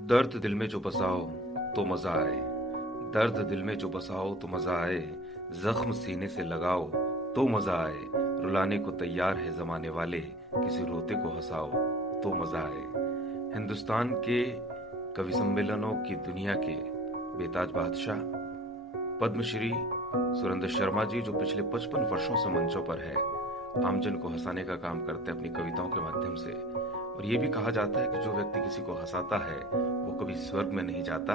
दर्द दिल में जो बसाओ तो मजा आए। दर्द दिल में जो बसाओ तो मजा आए। जख्म सीने से लगाओ तो मजा आए। रुलाने को तैयार है जमाने वाले, किसी रोते को हंसाओ तो मजा आए। हिंदुस्तान के कवि सम्मेलनों की दुनिया के बेताज बादशाह पद्मश्री सुरेंद्र शर्मा जी, जो पिछले 55 वर्षों से मंचों पर है, आमजन को हंसाने का काम करते हैं अपनी कविताओं के माध्यम से। और ये भी कहा जाता है कि जो व्यक्ति किसी को हंसाता है वो कभी स्वर्ग में नहीं जाता,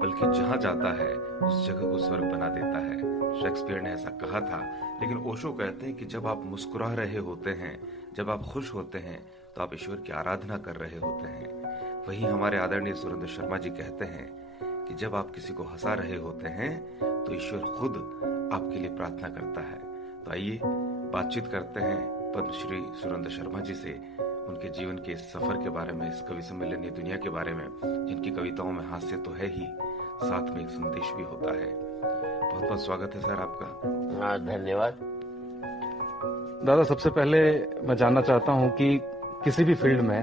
बल्कि जहां जाता है उस जगह को स्वर्ग बना देता है। शेक्सपियर ने ऐसा कहा था। लेकिन ओशो कहते हैं कि जब आप मुस्कुरा रहे होते हैं, जब आप खुश होते हैं, तो आप ईश्वर की आराधना कर रहे होते हैं। वहीं हमारे आदरणीय सुरेंद्र शर्मा जी कहते हैं कि जब आप किसी को हंसा रहे होते हैं तो ईश्वर खुद आपके लिए प्रार्थना करता है। तो आइए बातचीत करते हैं पद्मश्री सुरेंद्र शर्मा जी से उनके जीवन के इस सफर के बारे में, इस कवि सम्मेलन दुनिया के बारे में, जिनकी कविताओं में हास्य तो है ही, साथ में एक संदेश भी होता है। बहुत बहुत स्वागत है सर आपका। हाँ, धन्यवाद। दादा, सबसे पहले मैं जानना चाहता हूं कि किसी भी फील्ड में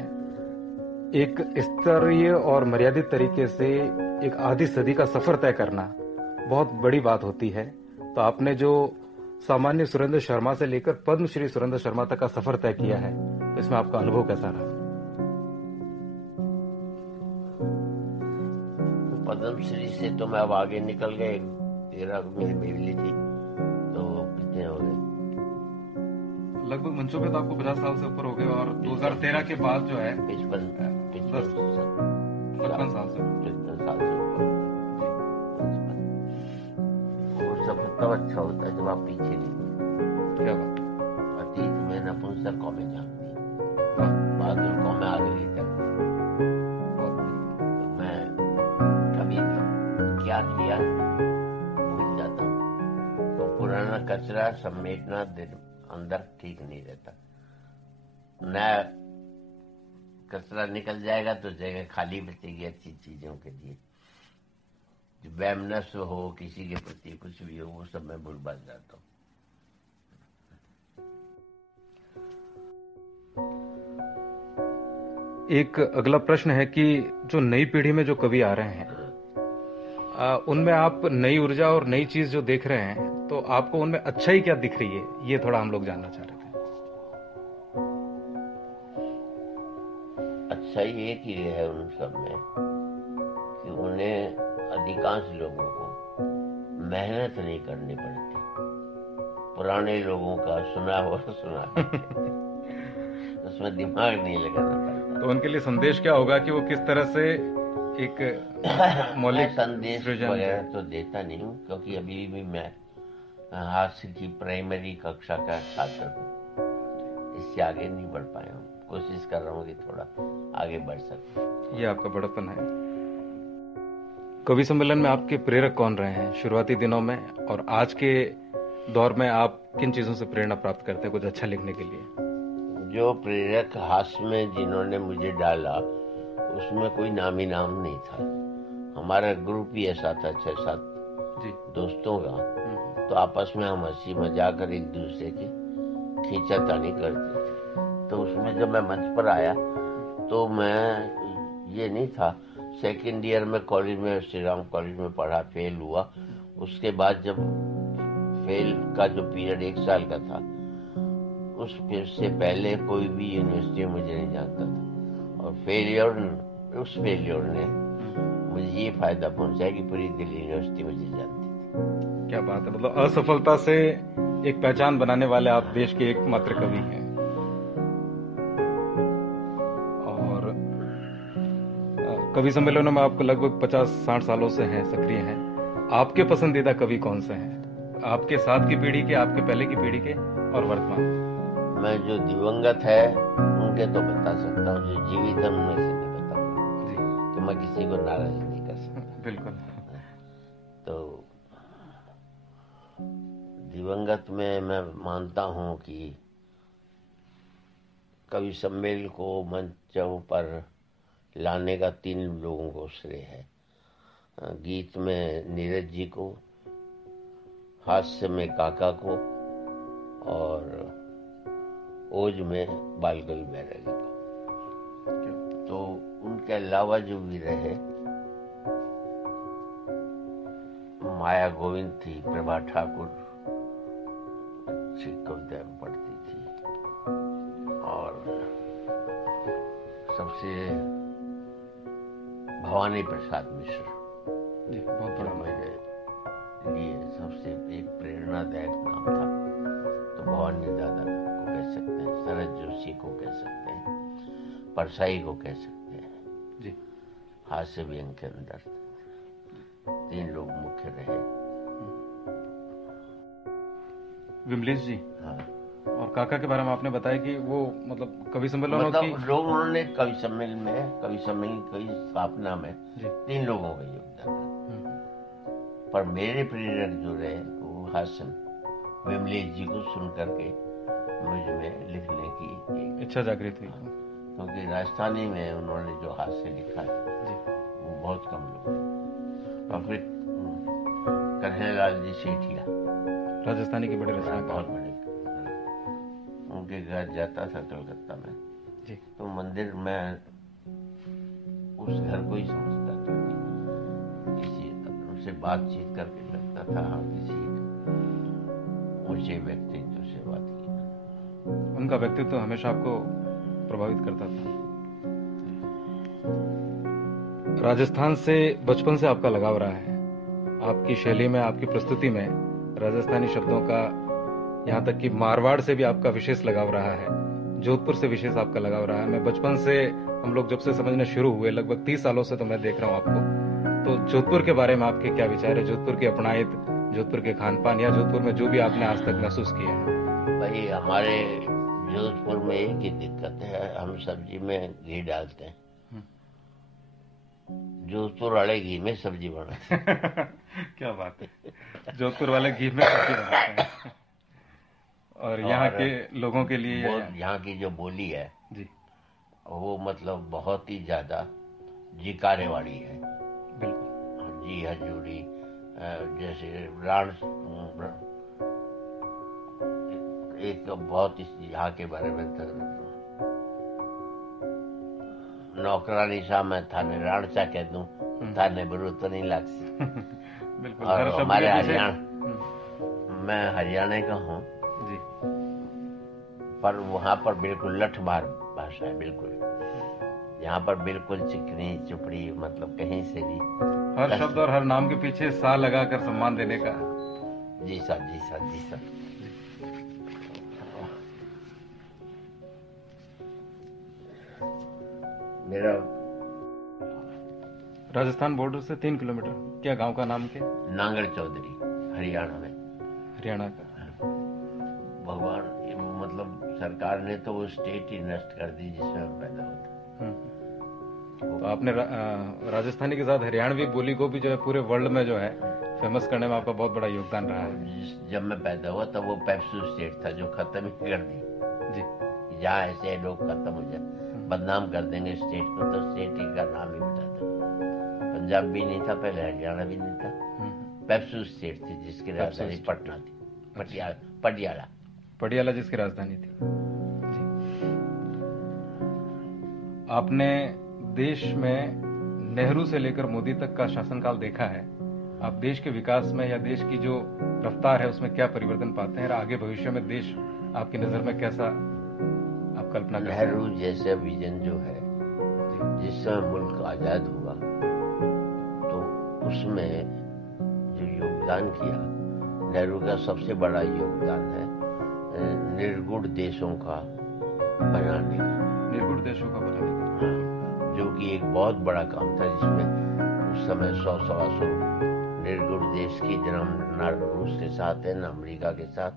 एक स्तरीय और मर्यादित तरीके से एक आधी सदी का सफर तय करना बहुत बड़ी बात होती है। तो आपने जो सामान्य सुरेंद्र शर्मा से लेकर पद्मश्री सुरेंद्र शर्मा तक का सफर तय किया है, तो इसमें आपका अनुभव कैसा रहा? पद्मश्री से तो मैं अब आगे निकल गए। 13 मेरी बेबी थी, तो कितने हो गए? लगभग मंचों पे तो आपको 50 साल से ऊपर हो गए, और 2013 के बाद जो है 55 साल से 55 साल से ऊपर। वो सब तब अच्छा होता है जब आप पीछे नहीं। क्या बात? अतीत में नपुंसक कौमें जानती है, बहादुर कौमें आगे नहीं सकती। तो मैं कभी क्या किया भूल जाता हूँ। तो पुराना कचरा समेटना दिन अंदर ठीक नहीं रहता। नया कचरा निकल जाएगा तो जगह खाली बचेगी अच्छी चीजों के लिए। जो वैमनस हो किसी के प्रति, कुछ भी हो, वो सब मैं भूल भाल जाता हूँ। एक अगला प्रश्न है कि जो नई पीढ़ी में जो कवि आ रहे हैं, उनमें आप नई ऊर्जा और नई चीज जो देख रहे हैं, तो आपको उनमें अच्छाई क्या दिख रही है, ये थोड़ा हम लोग जानना चाह रहे थे। अच्छाई एक ही है उन सब में कि उन्हें, अधिकांश लोगों को मेहनत नहीं करनी पड़ती। पुराने लोगों का सुना उसमें दिमाग नहीं लगाना पड़ता। तो उनके लिए संदेश क्या होगा कि वो किस तरह से एक मौलिक संदेश वगैरह तो देता नहीं हूँ, क्योंकि अभी भी मैं हास्य की प्राइमरी कक्षा का छात्र हूँ। इससे आगे नहीं बढ़ पाया हूँ। कोशिश कर रहा हूँ कि थोड़ा आगे बढ़ सकूं। ये आपका बड़प्पन है। कवि सम्मेलन में आपके प्रेरक कौन रहे हैं शुरुआती दिनों में, और आज के दौर में आप किन चीजों से प्रेरणा प्राप्त करते हैं कुछ अच्छा लिखने के लिए? जो प्रेरक हास्य में जिन्होंने मुझे डाला, उसमें कोई नामी नाम नहीं था। हमारा ग्रुप ही ऐसा था 6-7 दोस्तों का। तो आपस में हम हंसी मजाक कर एक दूसरे की खींचातानी करते थे। तो उसमें जब मैं मंच पर आया तो मैं ये नहीं था। सेकेंड ईयर में कॉलेज में, श्री राम कॉलेज में पढ़ा, फेल हुआ। उसके बाद जब फेल का जो पीरियड 1 साल का था, उससे पहले कोई भी यूनिवर्सिटी मुझे नहीं जानता था। और उस फेलियर ने मुझे ये फायदा पहुंचाया कि पूरी दिल्ली यूनिवर्सिटी मुझे जानती थी। क्या बात है! मतलब असफलता से एक पहचान बनाने वाले आप देश के एकमात्र कवि हैं। और कवि सम्मेलनों में आपको लगभग 50-60 सालों से हैं, सक्रिय हैं। आपके पसंदीदा कवि कौन से हैं, आपके साथ की पीढ़ी के, आपके पहले की पीढ़ी के और वर्तमान? मैं जो दिवंगत है उनके तो बता सकता हूँ, जो जीवित है उनमें से नहीं बताऊंगा, तो मैं किसी को नाराज नहीं कर सकता। बिल्कुल। तो दिवंगत में मैं मानता हूँ कि कवि सम्मेलन को मंचों पर लाने का 3 लोगों को श्रेय है। गीत में नीरज जी को, हास्य में काका को, और ओज में बालगल बैरागी को। तो उनके अलावा जो भी रहे, माया गोविंद थी, प्रभा ठाकुर अच्छी कविता पढ़ती थी, और सबसे भवानी प्रसाद मिश्र जी, बहुत बड़ा मेरे लिए सबसे एक प्रेरणादायक नाम था। तो भवानी दादा को कह सकते हैं, शरद जोशी को कह सकते हैं, परसाई को कह सकते हैं जी। हास्य व्यंग के अंदर 3 लोग मुख्य रहे। विमलेश जी, हाँ, और काका के बारे में आपने बताया कि वो मतलब कवि सम्मेलनों की लोग उन्होंने कवि सम्मेलन की स्थापना में जी 3 लोगों का योगदान था। पर मेरे प्रेरक जो रहे वो हासन विमलेश जी को सुन करके मुझ में लिखने की एक इच्छा जागृत हुई। क्योंकि राजस्थानी में उन्होंने जो हास्य लिखा है जी वो बहुत कम लोग। और फिर कन्हैयालाल जी सेठिया राजस्थानी के बड़े रचनाकार। बहुत बड़े, उनके घर जाता था कलकत्ता में जी। तो मंदिर में उस घर को ही समझता था, किसी उनसे बातचीत करके लगता था हाँ किसी ऊंचे व्यक्तित्व से बात की। उनका व्यक्तित्व तो हमेशा आपको प्रभावित करता था। राजस्थान से बचपन से आपका लगाव रहा है। आपकी शैली में, आपकी प्रस्तुति में राजस्थानी शब्दों का, यहाँ तक कि मारवाड़ से भी आपका विशेष लगाव रहा है, जोधपुर से विशेष आपका लगाव रहा है। मैं बचपन से, हम लोग जब से समझने शुरू हुए, लगभग 30 सालों से तो मैं देख रहा हूँ आपको। तो जोधपुर के बारे में आपके क्या विचार है? जोधपुर की अपनायत, जोधपुर के खान पान, या जोधपुर में जो भी आपने आज तक महसूस किया है? भाई हमारे जोधपुर में एक ही दिक्कत है, हम सब्जी में घी डालते हैं। जोधपुर वाले घी में सब्जी बनाते हैं। क्या बात है, जोधपुर वाले घी में सब्जी बनाते हैं। और यहाँ के लोगों के लिए यहाँ की जो बोली है जी, वो मतलब बहुत ही ज्यादा जिकारे वाली है। बिल्कुल जी हजूरी, जैसे राण एक बहुत यहाँ के बारे में नौकरानी सा मैं थाने राण सा कह दूं, थाने बुरू तो नहीं लगती। बिल्कुल। और हमारे हरियाणा, मैं हरियाणा का हूँ जी, पर वहाँ पर बिल्कुल लठमार भाषा है, बिल्कुल। यहाँ पर बिल्कुल चिकनी चुपड़ी, मतलब कहीं से भी हर शब्द और हर नाम के पीछे सा लगाकर सम्मान देने का। जी सर, जी सर, जी सर। मेरा राजस्थान बॉर्डर से 3 किलोमीटर, क्या गांव का नाम क्या? नांगल चौधरी, हरियाणा में। हरियाणा का। भगवान, मतलब सरकार ने तो वो स्टेट ही नष्ट कर दी जिसमें हम पैदा होता। तो आपने राजस्थानी के साथ हरियाणवी बोली को भी जो है पूरे वर्ल्ड में जो है फेमस करने में आपका बहुत बड़ा योगदान रहा है। जब मैं पैदा हुआ तब वो पेप्सू स्टेट था जो खत्म ही कर दी जी। जहाँ ऐसे लोग खत्म हो जाए, बदनाम कर देंगे स्टेट को, तो स्टेट का नाम ही मिटा था। पंजाब भी नहीं था पहले, हरियाणा भी नहीं था, पेप्सू स्टेट थी जिसकी राजधानी पटना थी, पटियाला पटियाला जिसकी राजधानी थी जी। आपने देश में नेहरू से लेकर मोदी तक का शासनकाल देखा है। आप देश के विकास में या देश की जो रफ्तार है उसमें क्या परिवर्तन पाते हैं, और आगे भविष्य में देश आपकी नजर में कैसा आप कल्पना करते हैं? नेहरू जैसा विजन जो है, जिस समय मुल्क आजाद हुआ तो उसमें जो योगदान किया, नेहरू का सबसे बड़ा योगदान है निर्गुण देशों का बनाने का। निर्गुण देशों का बनाने का, जो कि एक बहुत बड़ा काम था, जिसमें उस समय 100-125 निर्गुण देश की, न रूस के साथ है, न अमेरिका के साथ,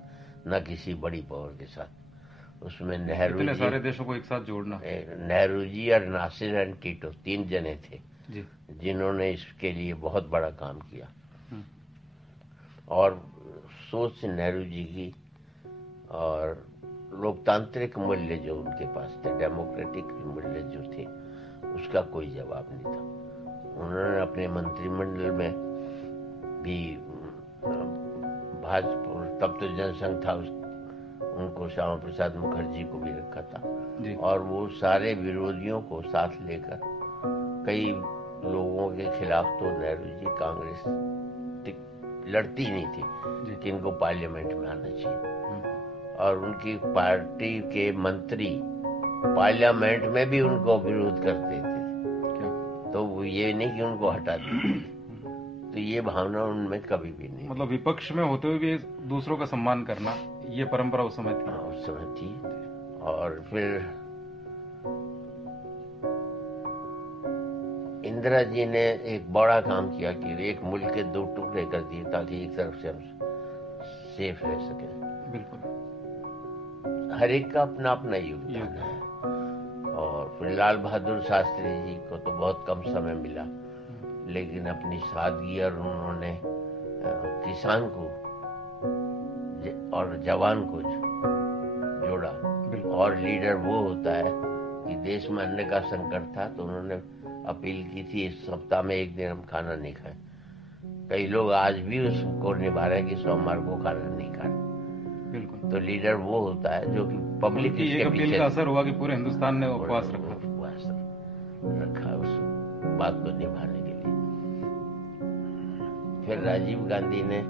न किसी बड़ी पावर के साथ। उसमें नेहरू इतने सारे देशों को एक साथ जोड़ना। नेहरू जी और नासिर एंड टीटो 3 जने थे जी, जिन्होंने इसके लिए बहुत बड़ा काम किया। और सोच नेहरू जी की और लोकतांत्रिक मूल्य जो उनके पास थे, डेमोक्रेटिक मूल्य जो थे, उसका कोई जवाब नहीं था। उन्होंने अपने मंत्रिमंडल में भी भाजपा, तब तो जनसंघ था, उनको श्यामा प्रसाद मुखर्जी को भी रखा था जी। और वो सारे विरोधियों को साथ लेकर कई लोगों के खिलाफ तो नेहरू जी कांग्रेस लड़ती नहीं थी कि इनको पार्लियामेंट में आना चाहिए, और उनकी पार्टी के मंत्री पार्लियामेंट में भी उनको विरोध करते थे। तो वो ये नहीं कि उनको हटा देते, तो ये भावना उनमें कभी भी नहीं। मतलब विपक्ष में होते हुए भी दूसरों का सम्मान करना, ये परंपरा उस समय थी। उस समय थी। और फिर इंदिरा जी ने एक बड़ा काम किया कि एक मुल्क के 2 टुकड़े कर दिए ताकि एक तरफ से हम सेफ रह सके। बिल्कुल, हर एक का अपना अपना योगदान है। और फिर लाल बहादुर शास्त्री जी को तो बहुत कम समय मिला, लेकिन अपनी सादगी और उन्होंने किसान को और जवान को जोड़ा। और लीडर वो होता है कि देश में अन्न का संकट था, तो उन्होंने अपील की थी इस सप्ताह में 1 दिन हम खाना नहीं खाएं। कई लोग आज भी उसको निभा रहे हैं कि सोमवार को खाना नहीं खाना। बिल्कुल। तो लीडर वो होता है जो कि पब्लिक की एक अपील का असर हुआ कि पूरे हिंदुस्तान ने उपवास रखा उस बात को निभाने के लिए। फिर राजीव गांधी ने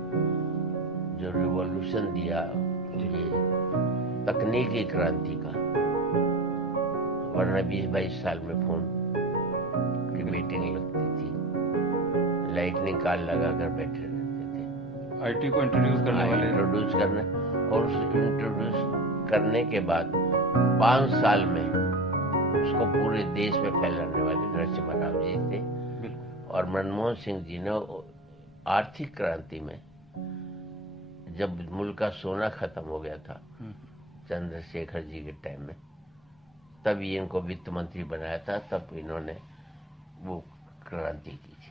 जो रिवॉल्यूशन दिया, ये तकनीकी क्रांति का, वरना 20-22 साल में फोन की मीटिंग लगती थी, लाइटनिंग कार्ड लगाकर बैठे रहते थे। आईटी को इंट्रोड्यूस करने और उस इंट्रोड्यूस करने के बाद 5 साल में उसको पूरे देश में फैलाने वाले नरसिम्हा राव जी थे। और मनमोहन सिंह जी ने आर्थिक क्रांति में, जब मुल्क का सोना खत्म हो गया था चंद्रशेखर जी के टाइम में, तब ये इनको वित्त मंत्री बनाया था, तब इन्होंने वो क्रांति की थी।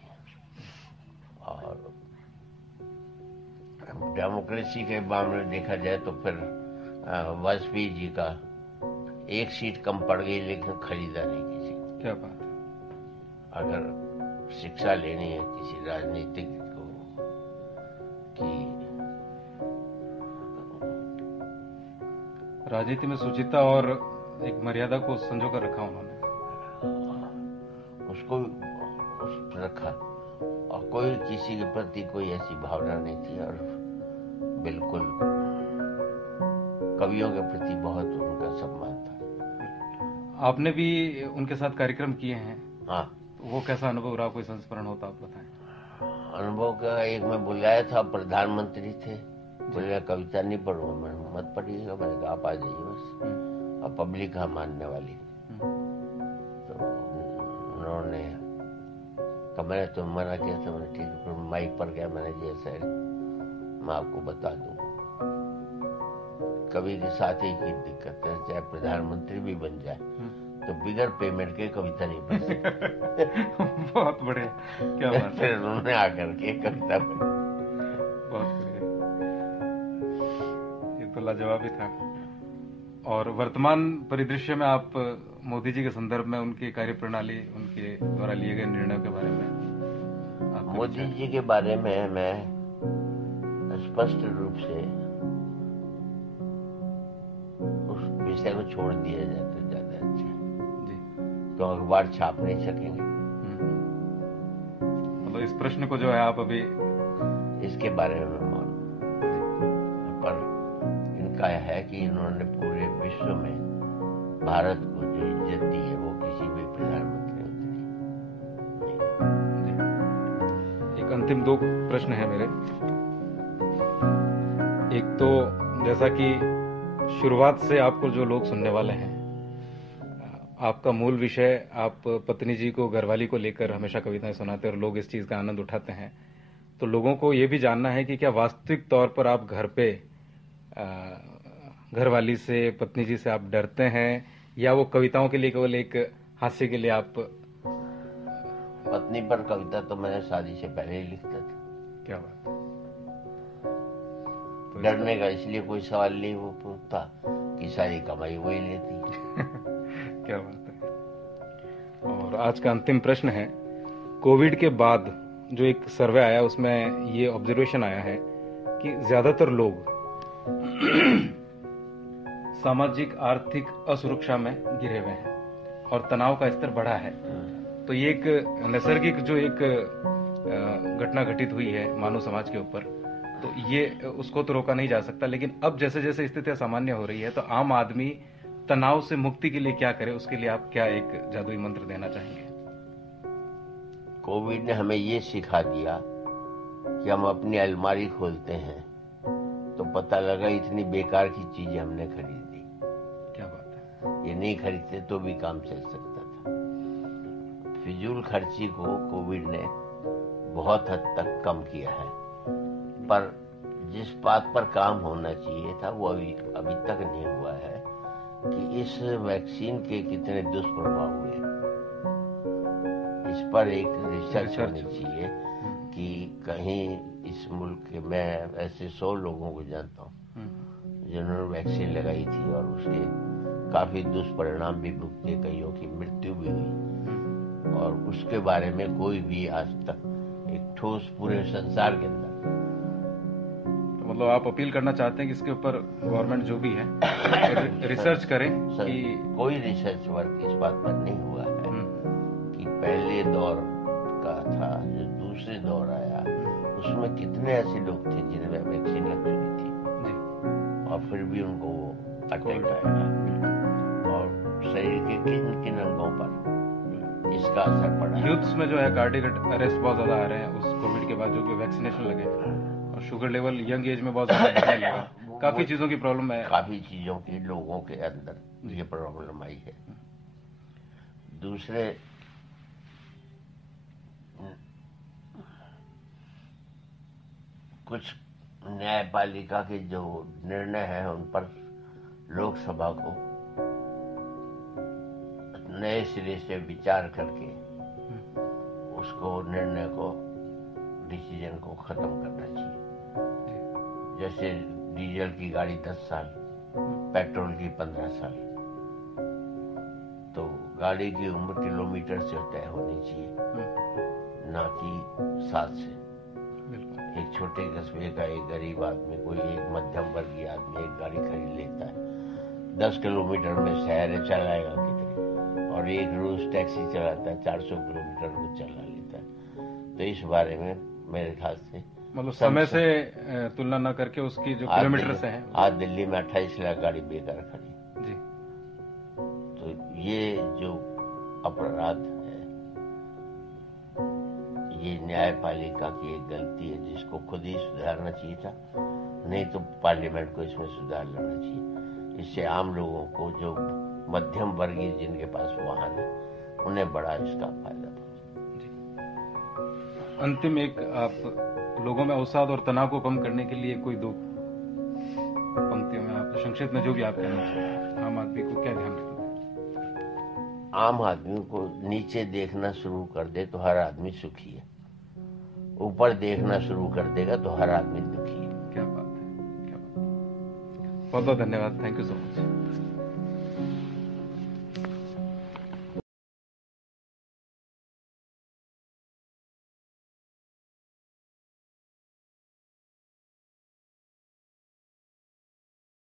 और डेमोक्रेसी के मामले में देखा जाए तो फिर वाजपेयी जी का 1 सीट कम पड़ गई, लेकिन खरीदा नहीं किसी। क्या बात है। अगर शिक्षा लेनी है किसी राजनीतिक को कि राजनीति में शुचिता और एक मर्यादा को संजो कर रखा उन्होंने, उसको रखा, और कोई किसी के प्रति कोई ऐसी भावना नहीं थी। और बिल्कुल कवियों के प्रति बहुत उनका सम्मान था। आपने भी उनके साथ कार्यक्रम किए हैं? हाँ। तो वो कैसा अनुभव रहा, कोई संस्मरण होता आप बताएं। अनुभव का एक मैं बुलाया था, प्रधानमंत्री थे, बोले कविता नहीं पढ़ूंगा। मैंने मत पढ़िएगा, मैंने कहा आप आ जाइए बस, अब पब्लिक हाँ मानने वाली। तो उन्होंने कहा, मैंने तो मना किया था, मैंने ठीक है, माइक पर गया, मैंने जी ऐसा है, मैं आपको बता दूं, कवि के साथ ही की दिक्कत है, चाहे प्रधानमंत्री भी बन जाए तो बिगर पेमेंट के कविता नहीं पढ़ सकते। बहुत बढ़िया, क्या बात है। फिर उन्होंने आकर के कविता पढ़ी। बहुत बढ़िया, ये तो लाजवाब ही था। और वर्तमान परिदृश्य में आप मोदी जी के संदर्भ में उनकी कार्यप्रणाली, उनके द्वारा लिए गए निर्णयों के बारे में, मोदी जी के बारे में मैं स्पष्ट रूप से उस विषय को छोड़ दिया जाए तो ज्यादा अच्छा जी, तो अखबार छाप नहीं सकेंगे। मतलब इस प्रश्न को जो है आप अभी इसके बारे में मालूम, पर इनका है कि इन्होंने पूरे विश्व में भारत को जो इज्जत दी है वो किसी भी प्रधानमंत्री ने। एक अंतिम 2 प्रश्न है मेरे। एक तो जैसा कि शुरुआत से आपको जो लोग सुनने वाले हैं, आपका मूल विषय, आप पत्नी जी को, घरवाली को लेकर हमेशा कविताएं सुनाते हैं और लोग इस चीज का आनंद उठाते हैं। तो लोगों को ये भी जानना है कि क्या वास्तविक तौर पर आप घर पे घरवाली से, पत्नी जी से आप डरते हैं, या वो कविताओं के लिए केवल एक हास्य के लिए आप? पत्नी पर कविता तो मैंने शादी से पहले ही लिखता था। क्या बात है। तो डरने का इसलिए कोई सवाल नहीं वो पूछता कि सारी कमाई वही लेती। क्या बात है। और आज का अंतिम प्रश्न है, कोविड के बाद जो एक सर्वे आया उसमें ये ऑब्जर्वेशन आया है कि ज्यादातर लोग सामाजिक आर्थिक असुरक्षा में घिरे हुए हैं और तनाव का स्तर बढ़ा है। तो ये एक नैसर्गिक जो एक घटना घटित हुई है मानव समाज के ऊपर, तो ये उसको तो रोका नहीं जा सकता। लेकिन अब जैसे जैसे स्थितियां सामान्य हो रही है तो आम आदमी तनाव से मुक्ति के लिए क्या करे, उसके लिए आप क्या एक जादुई मंत्र देना चाहेंगे? कोविड ने हमें ये सिखा दिया कि हम अपनी अलमारी खोलते हैं तो पता लगा इतनी बेकार की चीजें हमने खरीदी। क्या बात है। ये नहीं खरीदते तो भी काम चल सकता था। फिजूल खर्ची को कोविड ने बहुत हद तक कम किया है, पर जिस बात पर काम होना चाहिए था वो अभी तक नहीं हुआ है कि इस वैक्सीन के कितने दुष्प्रभाव हुए। इस पर एक रिसर्च होनी चाहिए कि कहीं इस मुल्क के, मैं ऐसे 100 लोगों को जानता हूँ जिन्होंने वैक्सीन लगाई थी और उसके काफी दुष्परिणाम भी भुगते, कईयों की मृत्यु भी हुई, और उसके बारे में कोई भी आज तक एक ठोस पूरे संसार के अंदर। तो मतलब आप अपील करना चाहते हैं कि इसके ऊपर गवर्नमेंट जो भी है रिसर्च करें कि कोई रिसर्च वर्क इस बात पर नहीं हुआ है कि पहले दौर का था जो दूसरे दौर आया उसमें कितने ऐसे लोग थे जिन्हें वैक्सीन लग चुकी थी और फिर भी उनको वो अटैक आया, और शरीर के किन किन अंगों पर इसका असर पड़ा। यूथ्स में जो है कार्डियक अरेस्ट बहुत ज्यादा आ रहे हैं उस कोविड के बाद, जो कि वैक्सीनेशन लगे, और शुगर लेवल यंग एज में बहुत ज्यादा बढ़ने लगा। काफी चीजों की प्रॉब्लम है, काफी चीजों की लोगों के अंदर ये प्रॉब्लम आई है। दूसरे कुछ न्यायपालिका के जो निर्णय है उन पर लोकसभा को नए सिरे से विचार करके उसको निर्णय को, डिसीजन को खत्म करना चाहिए। जैसे डीजल की गाड़ी 10 साल, पेट्रोल की 15 साल, तो गाड़ी की उम्र किलोमीटर से तय होनी चाहिए, ना कि 7 से। एक छोटे कस्बे का एक गरीब आदमी, कोई एक मध्यम वर्गीय आदमी एक गाड़ी खरीद लेता है, 10 किलोमीटर में शहर चलाएगा कितने, और एक रोज टैक्सी चलाता है 400 किलोमीटर को चला लेता है। तो इस बारे में मेरे ख्याल से मतलब समय से तुलना न करके उसकी जो किलोमीटर से है। आज दिल्ली में 28 लाख गाड़ी बेकार खड़ी जी। तो ये जो अपराध है ये न्यायपालिका की एक गलती है जिसको खुद ही सुधारना चाहिए था, नहीं तो पार्लियामेंट को इसमें सुधार लाना चाहिए। इससे आम लोगों को, जो मध्यम वर्गीय जिनके पास वाहन है, उन्हें बड़ा इसका फायदा पहुंचा। अंतिम एक आप लोगों में अवसाद और तनाव को कम करने के लिए कोई 2 पंक्तियों में आप संक्षिप्त में जो भी आप कहना चाहते, आम आदमी को क्या ध्यान रखना? आम आदमी को नीचे देखना शुरू कर दे तो हर आदमी सुखी है, ऊपर देखना शुरू कर देगा तो हर आदमी दुखी है। क्या बात है, क्या बात है। बहुत बहुत धन्यवाद, थैंक यू सो मच।